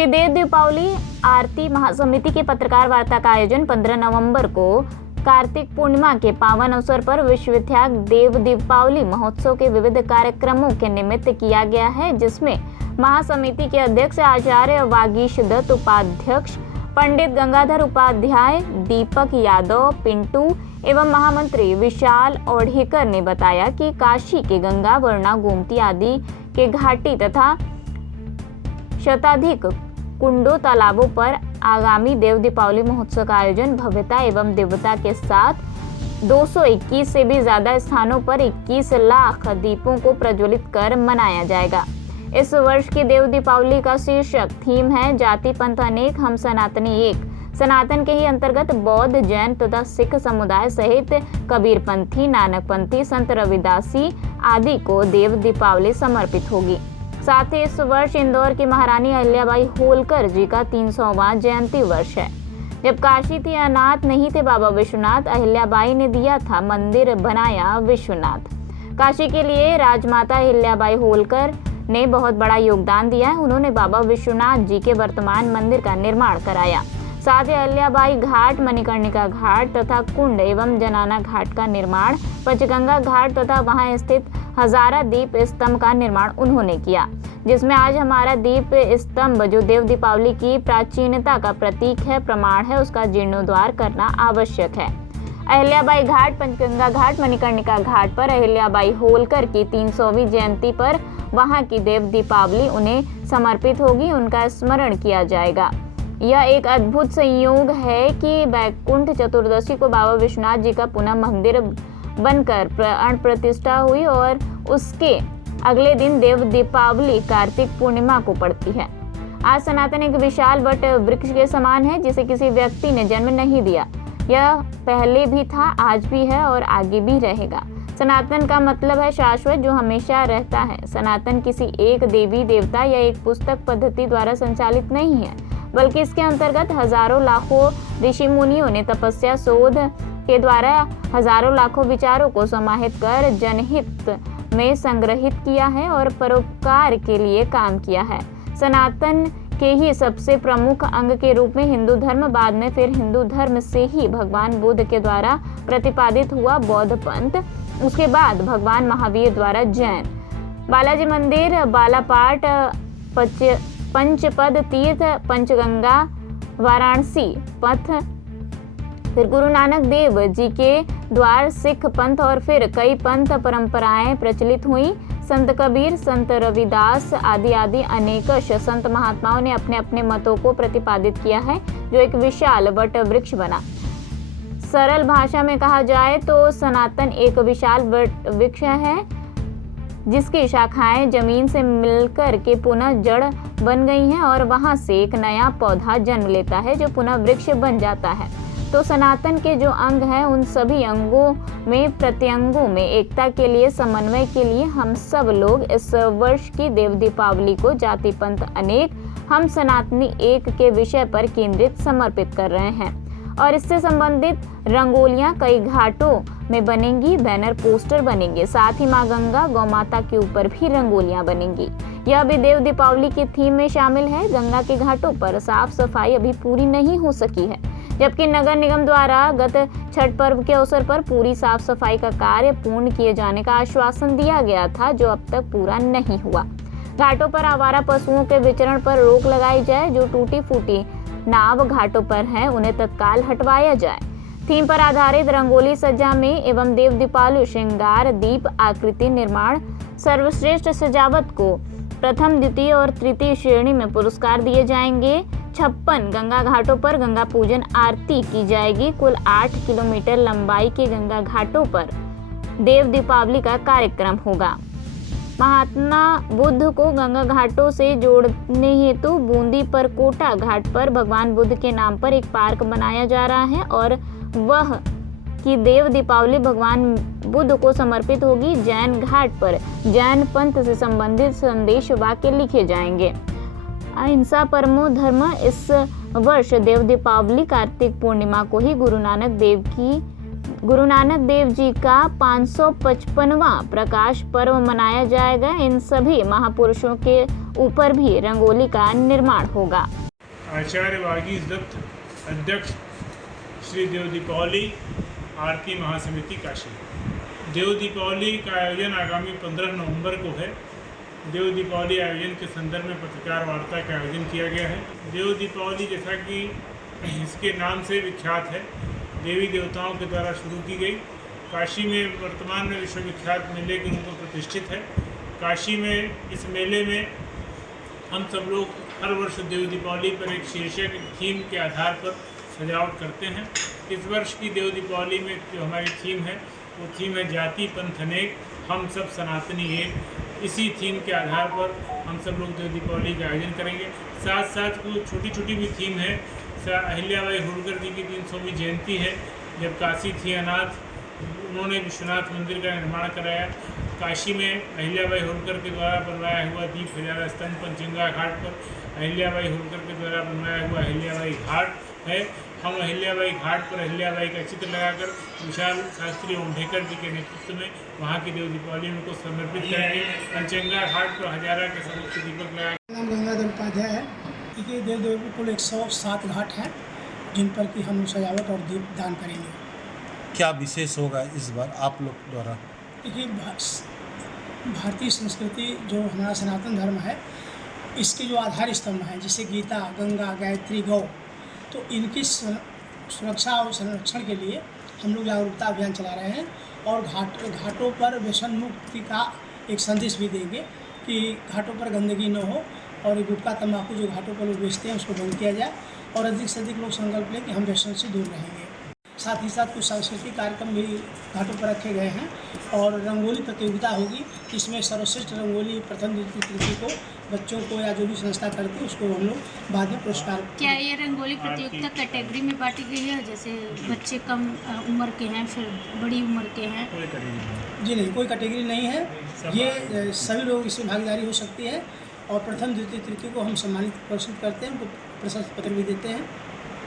श्री देव दीपावली आरती महासमिति की पत्रकार वार्ता का आयोजन 15 नवंबर को कार्तिक पूर्णिमा के पावन अवसर पर विश्वविख्यात देव दीपावली महोत्सव के विविध कार्यक्रमों के निमित्त किया गया है, जिसमें महासमिति के अध्यक्ष आचार्य वागीश दत्त, उपाध्यक्ष पंडित गंगाधर उपाध्याय, दीपक यादव, पिंटू एवं महामंत्री विशाल ओढ़ीकर ने बताया कि काशी के गंगा, वरुणा, गोमती आदि के घाटी तथा शताधिक कुंडों, तालाबों पर आगामी देव दीपावली महोत्सव का आयोजन भव्यता एवं दिव्यता के साथ 221 से भी ज्यादा स्थानों पर 21 लाख दीपों को प्रज्वलित कर मनाया जाएगा। इस वर्ष की देव दीपावली का शीर्षक थीम है जाति पंथ अनेक, हम सनातनी एक। सनातन के ही अंतर्गत बौद्ध, जैन तथा सिख समुदाय सहित कबीरपंथी, नानकपंथी, संत रविदासी आदि को देव दीपावली समर्पित होगी। साथ ही इस वर्ष इंदौर की महारानी अहिल्याबाई होलकर जी का 300वां जयंती वर्ष है। जब काशी थी अनाथ नहीं थे बाबा विश्वनाथ, अहिल्याबाई ने दिया था मंदिर बनाया विश्वनाथ। काशी के लिए राजमाता अहिल्याबाई होलकर ने बहुत बड़ा योगदान दिया है। उन्होंने बाबा विश्वनाथ जी के वर्तमान मंदिर का निर्माण कराया। साथ ही अहिल्याबाई घाट, मणिकर्णिका घाट तथा कुंड एवं जनाना घाट का निर्माण, पंचगंगा घाट तथा वहां स्थित हजारा दीप स्तंभ का निर्माण उन्होंने किया, जिसमें आज हमारा दीप स्तंभ जो देव दीपावली की प्राचीनता का प्रतीक है, प्रमाण है, उसका जीर्णोद्धार करना आवश्यक है। अहिल्याबाई घाट, पंचगंगा घाट, मणिकर्णिका घाट पर अहिल्याबाई होलकर की 300वीं जयंती पर वहां की देव दीपावली उन्हें समर्पित होगी, उनका स्मरण किया जाएगा। यह एक अद्भुत संयोग है कि वैकुंठ चतुर्दशी को बाबा विश्वनाथ जी का पुनः मंदिर बनकर प्राण प्रतिष्ठा हुई और उसके अगले दिन देव दीपावली कार्तिक पूर्णिमा को पड़ती है। आज सनातन एक विशाल वट वृक्ष के समान है, जिसे किसी व्यक्ति ने जन्म नहीं दिया। यह पहले भी था, आज भी है और आगे भी रहेगा। सनातन का मतलब है शाश्वत, जो हमेशा रहता है। सनातन किसी एक देवी देवता या एक पुस्तक पद्धति द्वारा संचालित नहीं है, बल्कि इसके अंतर्गत हजारों लाखों ऋषि मुनियों ने तपस्या, शोध के द्वारा हजारों लाखों विचारों को समाहित कर जनहित में संग्रहित किया है और परोपकार के लिए काम किया है। सनातन के ही सबसे प्रमुख अंग के रूप में हिंदू धर्म, बाद में फिर हिंदू धर्म से ही भगवान बुद्ध के द्वारा प्रतिपादित हुआ बौद्ध पंथ, उसके बाद भगवान महावीर द्वारा जैन, बालाजी मंदिर, बालापाट, पंचपद तीर्थ, पंचगंगा, वाराणसी पथ, फिर गुरु नानक देव जी के द्वार सिख पंथ और फिर कई पंथ परंपराएं प्रचलित हुई। संत कबीर, संत रविदास आदि अनेक संत महात्माओं ने अपने अपने मतों को प्रतिपादित किया है, जो एक विशाल वट वृक्ष बना। सरल भाषा में कहा जाए तो सनातन एक विशाल वट वृक्ष है, जिसकी शाखाएं जमीन से मिलकर के पुनः जड़ बन गई हैं और वहां से एक नया पौधा जन्म लेता है, जो पुनः वृक्ष बन जाता है। तो सनातन के जो अंग हैं, उन सभी अंगों में, प्रत्यंगों में एकता के लिए, समन्वय के लिए हम सब लोग इस वर्ष की देव दीपावली को जाति पंथ अनेक, हम सनातनी एक के विषय पर केंद्रित समर्पित कर रहे हैं। और इससे संबंधित रंगोलियां कई घाटों में बनेंगी, बैनर पोस्टर बनेंगे, साथ ही माँ गंगा, गौ माता के ऊपर भी रंगोलियां बनेंगी। यह भी देव दीपावली की थीम में शामिल है। गंगा के घाटों पर साफ सफाई अभी पूरी नहीं हो सकी है, जबकि नगर निगम द्वारा गत छठ पर्व के अवसर पर पूरी साफ सफाई का कार्य पूर्ण किए जाने का आश्वासन दिया गया था, जो अब तक पूरा नहीं हुआ। घाटों पर आवारा पशुओं के विचरण पर रोक लगाई जाए। जो टूटी फूटी नाव घाटों पर हैं, उन्हें तत्काल हटवाया जाए। थीम पर आधारित रंगोली सज्जा में एवं देव दीपावली श्रृंगार दीप आकृति निर्माण सर्वश्रेष्ठ सजावट को प्रथम, द्वितीय और तृतीय श्रेणी में पुरस्कार दिए जाएंगे। 56 गंगा घाटों पर गंगा पूजन आरती की जाएगी। कुल 8 किलोमीटर लंबाई के गंगा घाटों पर देव दीपावली का कार्यक्रम होगा। महात्मा बुद्ध को गंगा घाटों से जोड़ने हेतु बूंदी पर कोटा घाट पर भगवान बुद्ध के नाम पर एक पार्क बनाया जा रहा है और वह की देव दीपावली भगवान बुद्ध को समर्पित होगी। जैन घाट पर जैन पंथ से संबंधित संदेश वाक्य लिखे जाएंगे। अहिंसा परमो धर्म। इस वर्ष देव दीपावली कार्तिक पूर्णिमा को ही गुरु नानक देव जी का 555वां प्रकाश पर्व मनाया जाएगा। इन सभी महापुरुषों के ऊपर भी रंगोली का निर्माण होगा। आचार्य वागीश दत्त, अध्यक्ष श्री देव दीपावली आरती महासमिति काशी। देव दीपावली का आयोजन आगामी 15 नवंबर को है। देव दीपावली आयोजन के संदर्भ में पत्रकार वार्ता का आयोजन किया गया है। देव दीपावली जैसा कि इसके नाम से विख्यात है, देवी देवताओं के द्वारा शुरू की गई, काशी में वर्तमान में विश्वविख्यात मेले के रूप में प्रतिष्ठित है। काशी में इस मेले में हम सब लोग हर वर्ष देव दीपावली पर एक शीर्षक थीम के आधार पर सजावट करते हैं। इस वर्ष की देव दीपावली में जो हमारी थीम है वो थीम है जाति पंथ अनेक, हम सब सनातनी एक। इसी थीम के आधार पर हम सब लोग देव दीपावली का आयोजन करेंगे। साथ साथ कुछ छोटी छोटी भी थीम है। अहिल्याबाई होलकर जी की 300वीं जयंती है, जब काशी थी अनाथ, उन्होंने विश्वनाथ मंदिर का निर्माण कराया। काशी में अहिल्याबाई होलकर के द्वारा बनवाया हुआ दीप हजारा स्तंभ पंचगंगा घाट पर अहिल्याबाई होलकर के द्वारा बनवाया हुआ अहिल्याबाई घाट है। हम अहिल्याबाई घाट पर अहिल्याबाई का चित्र लगाकर विशाल शास्त्री ओमढेकर जी के नेतृत्व में वहाँ की देव दीपावली में को समर्पित करेंगे। पंचगंगा घाट पर हजारा के समूह दीपक लगा। नाम गंगाधर उपाध्याय है। देखिए देव देवी कुल 107 घाट हैं जिन पर कि हम सजावट और दीप दान करेंगे। क्या विशेष होगा इस बार आप लोग द्वारा? देखिए भारतीय संस्कृति जो हमारा सनातन धर्म है, इसके जो आधार स्तंभ हैं जैसे गीता, गंगा, गायत्री, गौ, तो इनकी सुरक्षा और संरक्षण के लिए हम लोग जागरूकता अभियान चला रहे हैं और घाटों पर व्यसन मुक्ति का एक संदेश भी देंगे कि घाटों पर गंदगी न हो और ये गुटखा तंबाकू जो घाटों पर लोग बेचते हैं उसको बंद किया जाए और अधिक से अधिक लोग संकल्प लें कि हम व्यसन से दूर रहेंगे। साथ ही साथ कुछ सांस्कृतिक कार्यक्रम भी घाटों पर रखे गए हैं और रंगोली प्रतियोगिता होगी। इसमें सर्वश्रेष्ठ रंगोली प्रथम द्वितीय तृतीय को बच्चों को या जो भी संस्था करती है उसको हम लोग बाद में पुरस्कार। क्या ये रंगोली प्रतियोगिता कैटेगरी में बांटी गई है, जैसे बच्चे कम उम्र के हैं फिर बड़ी उम्र के हैं? जी नहीं, कोई कैटेगरी नहीं है, ये सभी लोग इसमें भागीदारी हो सकती है और प्रथम द्वितीय तृतीय को हम सम्मानित पुरस्कृत करते हैं, उनको प्रशस्ति पत्र भी देते हैं।